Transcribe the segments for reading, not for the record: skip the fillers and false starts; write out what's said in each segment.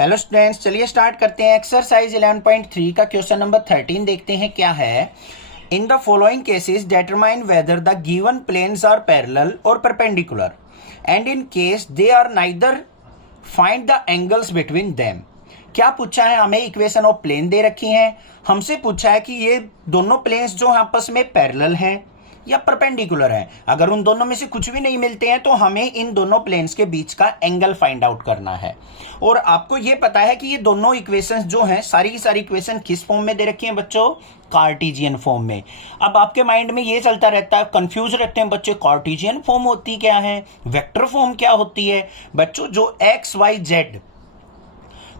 Hello students, चलिए start करते हैं। एक्सरसाइज 11.3 का क्वेश्चन नंबर 13 देखते हैं क्या है। In the following cases determine whether the given planes are parallel और perpendicular and in case they are neither find the angles between them. क्या पूछा है हमें? इक्वेशन ऑफ प्लेन दे रखी है। हमसे पूछा है कि ये दोनों प्लेन्स जो आपस में पैरेलल हैं या परपेंडिकुलर है। अगर उन दोनों में से कुछ भी नहीं मिलते हैं तो हमें इन दोनों प्लेन्स के बीच का एंगल फाइंड आउट करना है। और आपको ये पता है कि ये दोनों इक्वेशंस जो हैं, सारी की सारी इक्वेशन किस फॉर्म में दे रखी हैं बच्चों? कार्टेशियन फॉर्म में। अब आपके माइंड में ये चलता रहता है, कंफ्यूज रहते हैं बच्चे, कार्टेशियन फॉर्म होती क्या है, वेक्टर फॉर्म क्या होती है? बच्चों, जो एक्स वाई जेड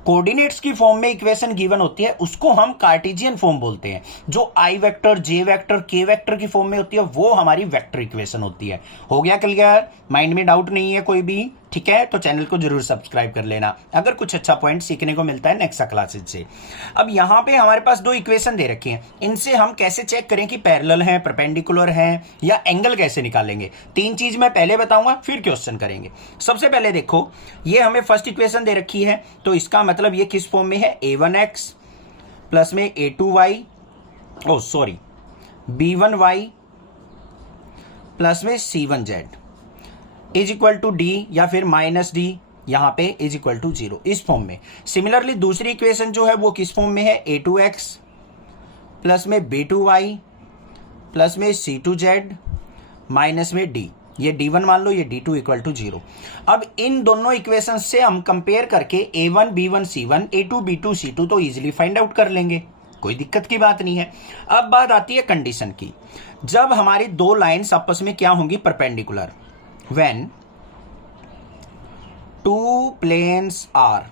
कोऑर्डिनेट्स की फॉर्म में इक्वेशन गिवन होती है उसको हम कार्टेशियन फॉर्म बोलते हैं। जो आई वेक्टर, जे वेक्टर, के वेक्टर की फॉर्म में होती है वो हमारी वेक्टर इक्वेशन होती है। हो गया क्लियर? माइंड में डाउट नहीं है कोई भी? ठीक है, तो चैनल को जरूर सब्सक्राइब कर लेना अगर कुछ अच्छा पॉइंट सीखने को मिलता है नेक्स्ट क्लासेज से। अब यहाँ पे हमारे पास दो इक्वेशन दे रखी हैं, इनसे हम कैसे चेक करें कि पैरेलल हैं, परपेंडिकुलर हैं, या एंगल कैसे निकालेंगे? तीन चीज मैं पहले बताऊंगा फिर क्वेश्चन करेंगे। सबसे पहले देखो, ये हमें फर्स्ट इक्वेशन दे रखी है तो इसका मतलब ये किस फॉर्म में है? a1x प्लस में a2y, b1y प्लस में c1z is equal to D या फिर माइनस डी, यहां पे इज इक्वल टू 0, इस फॉर्म में। सिमिलरली दूसरी इक्वेशन जो है वो किस फॉर्म में है? a2x प्लस में b2y प्लस में c2z माइनस में d, ये d1 मान लो, ये d2 इक्वल टू 0। अब इन दोनों इक्वेशन से हम कंपेयर करके a1 b1 c1 a2 b2 c2 तो इजीली फाइंड आउट कर लेंगे, कोई दिक्कत की बात नहीं है। अब बात आती है कंडीशन की। जब हमारी दो लाइंस आपस में क्या होंगी? Perpendicular. when two planes are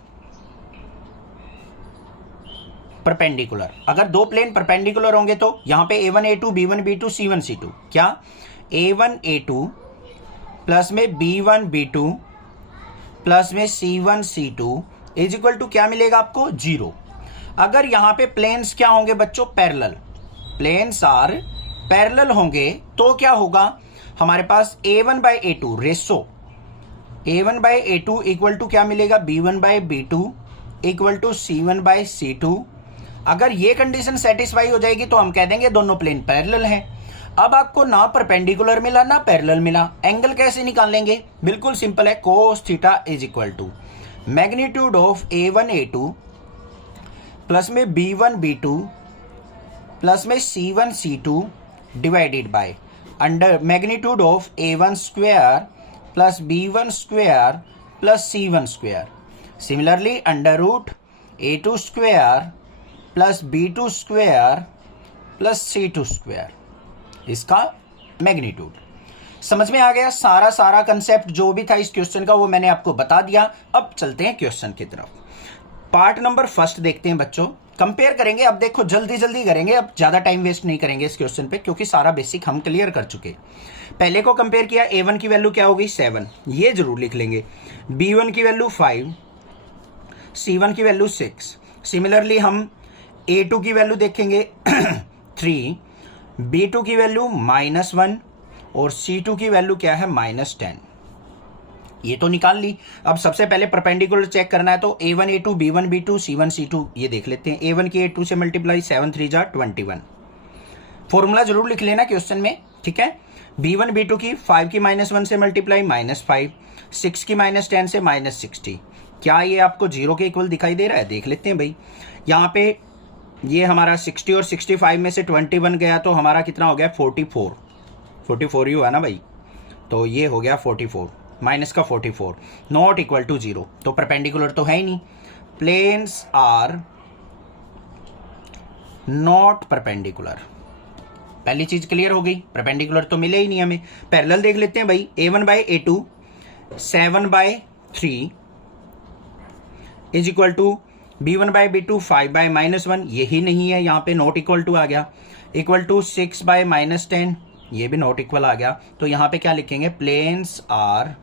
perpendicular, अगर दो प्लेन परपेंडिकुलर होंगे तो यहां पे a1 a2 b1 b2 c1 c2, क्या a1 a2 प्लस में b1 b2 प्लस में c1 c2 is equal to क्या मिलेगा आपको? 0। अगर यहां पे प्लेन्स क्या होंगे बच्चों? पैरेलल। प्लेन्स आर पैरेलल होंगे तो क्या होगा? हमारे पास a1 by a2 ratio a1 by a2 equal to क्या मिलेगा? b1 by b2 equal to c1 by c2। अगर ये कंडीशन सेटिस्फाई हो जाएगी तो हम कह देंगे दोनों प्लेन पैरेलल हैं। अब आपको ना परपेंडिकुलर मिला ना पैरेलल मिला, एंगल कैसे निकालेंगे? बिल्कुल सिंपल है, cos theta is equal to magnitude of a1 a2 plus में b1 b2 प्लस में c1 c2 divided by under magnitude of a1 square plus b1 square plus c1 square. Similarly under root a2 square plus b2 square plus c2 square, इसका magnitude. समझ में आ गया? सारा concept जो भी था इस क्वेश्चन का वो मैंने आपको बता दिया। अब चलते हैं क्वेश्चन की तरफ। पार्ट नंबर फर्स्ट देखते हैं बच्चों, कंपेयर करेंगे। अब देखो जल्दी करेंगे, अब ज्यादा टाइम वेस्ट नहीं करेंगे इस क्वेश्चन पे क्योंकि सारा बेसिक हम क्लियर कर चुके। पहले को कंपेयर किया, a1 की वैल्यू क्या हो गई? 7, ये जरूर लिख लेंगे। b1 की वैल्यू 5, c1 की वैल्यू 6। सिमिलरली हम a2 की वैल्यू देखेंगे 3, b2 की वैल्यू -1 और c2 की वैल्यू क्या है? -10। ये तो निकाल ली। अब सबसे पहले परपेंडिकुलर चेक करना है तो a1 a2 b1 b2 c1 c2 ये देख लेते हैं। a1 की a2 से मल्टीप्लाई 7 3 जा 21। फॉर्मूला जरूर लिख लेना क्वेश्चन में, ठीक है। b1 b2 की 5 की -1 से मल्टीप्लाई -5, 6 की -10 से -60। क्या ये आपको 0 के इक्वल दिखाई दे रहा है? देख लेते हैं भाई। यहाँ पे ये हमारा 60 और 65 में से 21 गया तो हमारा कितना हो गया? 44 ही हुआ ना भाई, तो ये हो गया 44 माइनस का 44 नॉट इक्वल टू 0, तो परपेंडिकुलर तो है ही नहीं। प्लेन्स आर नॉट परपेंडिकुलर, पहली चीज क्लियर हो गई, परपेंडिकुलर तो मिले ही नहीं हमें। पैरेलल देख लेते हैं भाई। a1 by a2 7 by 3 is equal to b1 by b2 5 by -1, यही नहीं है, यहाँ पे नॉट इक्वल टू आ गया। इक्वल टू 6 बाई -10, ये भी नॉट इक्वल आ गया। तो यहाँ पे क्या लिखेंगे? Planes are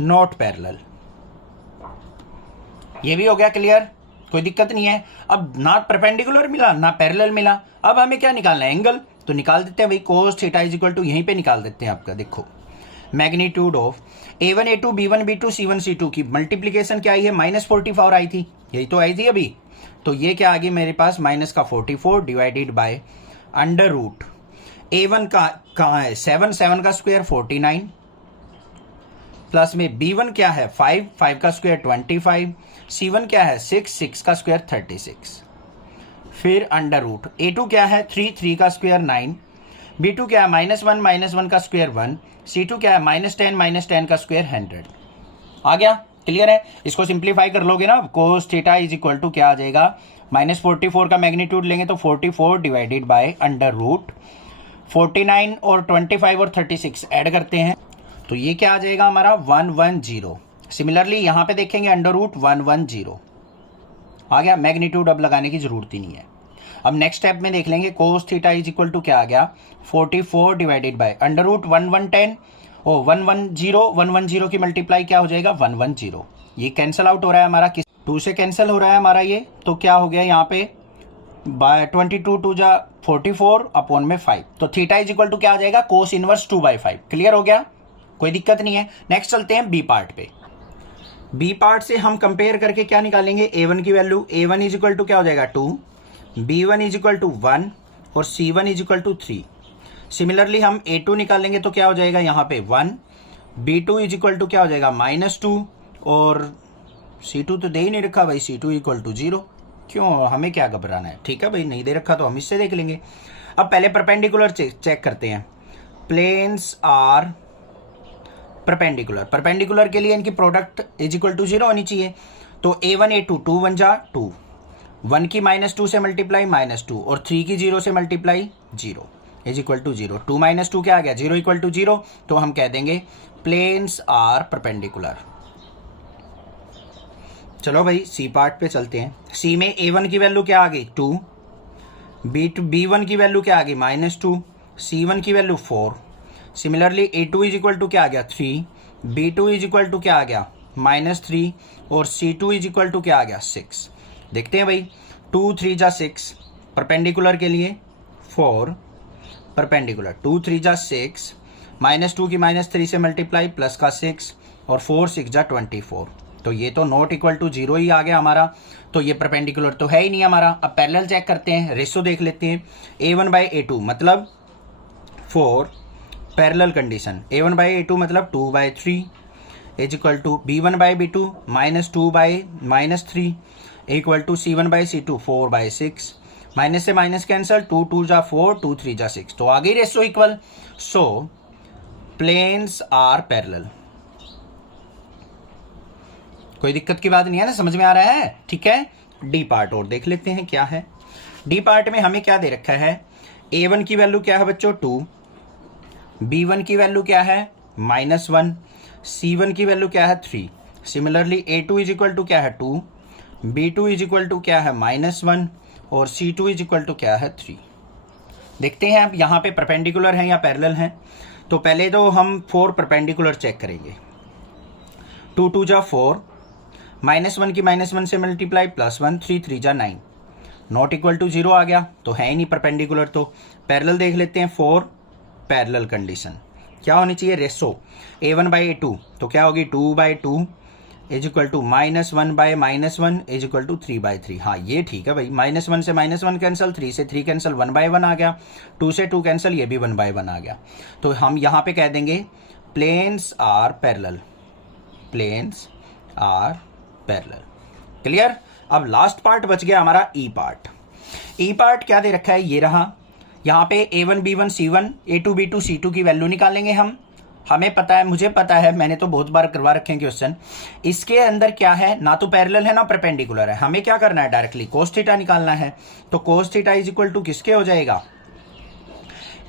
not parallel. ये भी हो गया क्लियर, कोई दिक्कत नहीं है। अब ना परपेंडिकुलर मिला ना पैरेलल मिला, अब हमें क्या निकालना है? एंगल। तो निकाल देते हैं भाई, cos theta is equal to, यहीं पे निकाल देते हैं आपका। देखो magnitude of A1 A2 B1 B2 C1 C2 की मल्टीप्लीकेशन क्या आई है, -44 आई थी, यही तो आई थी अभी। तो ये क्या आ गई मेरे पास, माइनस का 44 divided by under root A1 का कहाँ है 7, 7 का स्क्वायर 49, प्लस में B1 क्या है 5, 5 का स्क्वायर 25, C1 क्या है 6, 6 का स्क्वायर 36, फिर अंडर रूट A2 क्या है 3, 3 का स्क्वायर 9, B2 क्या है -1, -1 का स्क्वायर 1, C2 क्या है -10, -10 का स्क्वायर 100। आ गया, क्लियर है। इसको सिंप्लीफाई कर लोगे ना, cos theta is equal to क्या आ जाएगा, -44 का मैग्नीट्यूड लेंगे तो 44 डिवाइडेड बाय अंडर रूट 49 और 25 और 36 ऐड करते हैं तो ये क्या आ जाएगा हमारा 110। सिमिलरली यहां पे देखेंगे अंडर रूट 110 आ गया, मैग्नीट्यूड अब लगाने की जरूरत ही नहीं है। अब नेक्स्ट स्टेप में देख लेंगे cos theta is equal to क्या आ गया 44 डिवाइडेड बाय अंडर रूट 110 110 की मल्टीप्लाई क्या हो जाएगा 110। ये कैंसिल आउट हो रहा है हमारा, किस 2 से कैंसिल हो रहा है हमारा ये, तो क्या हो गया यहाँ पे बाय 22 2 जा 44 अपॉन में 5, तो थीटा इज इक्वल टू क्या आ जाएगा कोस इनवर्स 2/5। क्लियर हो गया, कोई दिक्कत नहीं है। नेक्स्ट चलते हैं बी पार्ट पे। बी पार्ट से हम कंपेयर करके क्या निकालेंगे, A1 की value, A1 is equal to क्या हो जाएगा 2, B1 इज इक्वल टू 1 और C1 is equal to 3। Similarly हम A2 निकालेंगे तो क्या हो जाएगा यहाँ पे 1, B2 इज इक्वल टू क्या हो जाएगा -2 और C2 तो दे ही नहीं रखा भाई, C2 इक्वल टू 0। क्यों, हमें क्या घबराना है, ठीक है भाई, नहीं दे रखा तो हम इससे देख लेंगे। अब पहले परपेंडिकुलर चेक करते हैं। प्लेन्स आर परपेंडिकुलर, परपेंडिकुलर के लिए इनकी प्रोडक्ट इज इक्वल टू 0 होनी चाहिए। तो A1 A2 2 1 जा 2, 1 की -2 से मल्टीप्लाई -2 और 3 की 0 से मल्टीप्लाई 0 इज इक्वल टू 0। 2 - 2 क्या आ गया 0 इक्वल टू 0, तो हम कह देंगे प्लेन्स आर परपेंडिकुलर। चलो भाई सी पार्ट पे चलते हैं। सी में A1 की वैल्यू क्या आ गई 2, B1 की वैल्यू क्या आ गई -2, C1 की value 4। Similarly A2 is equal to क्या आ गया 3, B2 इज इक्वल टू क्या आ गया -3 और C2 इज इक्वल टू क्या आ गया 6। देखते हैं भाई 2 3 जा 6 परपेंडिकुलर के लिए 4 परपेंडिकुलर 2 3 जा 6, -2 की -3 से मल्टीप्लाई प्लस का 6 और 4 6 जा 24। तो ये तो नॉट इक्वल टू 0 ही आ गया हमारा, तो ये परपेंडिकुलर तो है ही नहीं हमारा। अब पैरेलल चेक करते हैं, रेशो देख लेते हैं। A1 बाई A2 मतलब 4, parallel condition A1 by A2 मतलब 2/3 is equal to B1 by B2 -2 by -3 equal to C1 by C2 4/6। Minus से माइनस कैंसल, 2 2 जा 4, 2 3 जा 6, तो आ गई ratio equal. So planes are parallel. कोई दिक्कत की बात नहीं है ना, समझ में आ रहा है, ठीक है। डी पार्ट और देख लेते हैं क्या है। डी पार्ट में हमें क्या दे रखा है, A1 की वैल्यू क्या है बच्चों 2, B1 की वैल्यू क्या है -1, C1 की वैल्यू क्या है 3। Similarly A2 is equal to क्या है 2, B2 इज इक्वल टू क्या है -1 और C2 इज इक्वल टू क्या है 3। देखते हैं अब यहाँ पे परपेंडिकुलर है या पैरेलल हैं। तो पहले तो हम 4 परपेंडिकुलर चेक करेंगे। 2 2 जा 4, -1 की -1 से मल्टीप्लाई +1, 3 3 जा 9, नॉट इक्वल टू 0 आ गया, तो है ही नहीं परपेंडिकुलर। तो पैरेलल देख लेते हैं। 4 पैरेलल कंडीशन क्या होनी चाहिए, रेशो A1 बाई A2 तो क्या होगी 2/2 is equal to -1 by -1 is equal to 3/3। हाँ ये ठीक है भाई, -1 से -1 कैंसिल, 3 से 3 कैंसिल, 1/1 आ गया, 2 से 2 कैंसिल, ये भी 1/1 आ गया। तो हम यहाँ पे कह देंगे planes are parallel, planes are parallel. Clear. अब लास्ट पार्ट बच गया हमारा ई पार्ट। ई पार्ट क्या दे रखा है, ये रहा। यहाँ पे A1 B1 C1 A2 B2 C2 की वैल्यू निकालेंगे हम। हमें पता है, मुझे पता है, मैंने तो बहुत बार करवा रखे हैं क्वेश्चन। इसके अंदर क्या है, ना तो पैरेलल है ना परपेंडिकुलर है। हमें क्या करना है, डायरेक्टली कोस थीटा निकालना है। तो cos theta is equal to किसके हो जाएगा,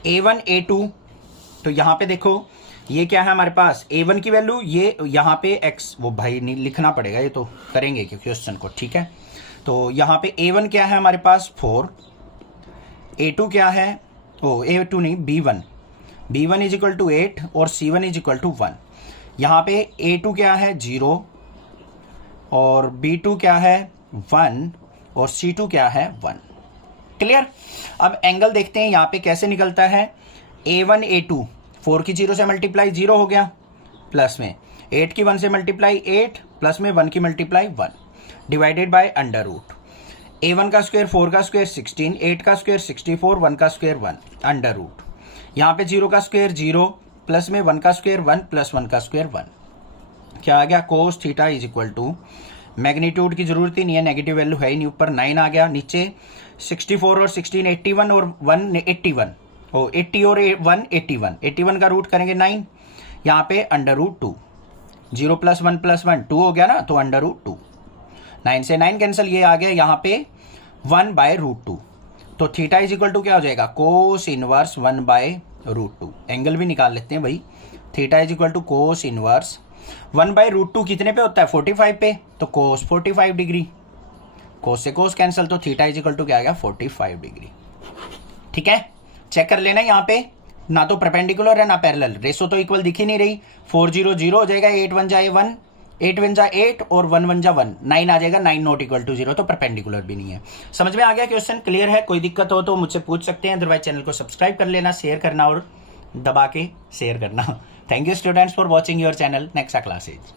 A1 A2। तो यहाँ पे देखो ये क्या है हमारे पास, A1 की वैल्यू ये यहाँ पे x, वो भाई नहीं लिखना पड़ेगा, ये तो करेंगे क्वेश्चन को, ठीक है। तो यहाँ पे A1 क्या है हमारे पास 4, A2 क्या है, A2 नहीं B1 इज इक्वल टू 8 और C1 इज इक्वल टू 1। यहाँ पे A2 क्या है 0 और B2 क्या है 1 और C2 क्या है 1। क्लियर। अब एंगल देखते हैं यहाँ पे कैसे निकलता है। A1 A2 4 की 0 से मल्टीप्लाई 0 हो गया, प्लस में 8 की 1 से मल्टीप्लाई 8, प्लस में 1 की multiply 1, divided by under root. a1 का स्क्वायर 4 का स्क्वायर 16, 8 का स्क्वायर 64, 1 का स्क्वायर 1, अंडर रूट। यहाँ पे 0 का स्क्वायर 0, प्लस में 1 का स्क्वायर 1, प्लस 1 का स्क्वायर 1। क्या आ गया? Cos theta is equal to, magnitude की जरूरत ही नहीं है, नेगेटिव वैल्यू है ही नहीं, ऊपर 9 आ गया, नीचे 64 और 16 81 और 1 81, ओ 80 और 1 81, 81 का रूट करेंगे 9, यहाँ पे अंडर रूट 2, 0 प्लस 1 प्लस 1 2 हो गया ना, तो अंडर रूट 2, 9 से 9 कैंसिल, ये आ गया यहाँ पे 1 बाय रूट 2। तो थीटा इज इक्वल टू क्या हो जाएगा? Cos inverse 1 by root 2। Angle भी निकाल लेते हैं भाई, theta is equal to cos inverse 1 by root 2 कितने पे होता है? 45 पे, तो कोस 45 डिग्री, कोस से कोस कैंसिल, तो थीटा इज इक्वल टू क्या आ गया? 45 डिग्री। ठीक है, चेक कर लेना, यहाँ पे ना तो परपेंडिकुलर है ना पैरेलल, रेशो तो इक्वल दिख ही नहीं रही। 4 0 0 हो जाएगा, 8 1 जा 1, 8 1 जा 8 और 1 1 जा 1, 9 आ जाएगा, 9 नॉट इक्वल टू 0, तो परपेंडिकुलर भी नहीं है। समझ में आ गया? क्वेश्चन क्लियर है? कोई दिक्कत हो तो मुझसे पूछ सकते हैं, अदरवाइज चैनल को सब्सक्राइब कर लेना, शेयर करना और दबा के शेयर करना। Thank you students for watching your channel Nexa classes.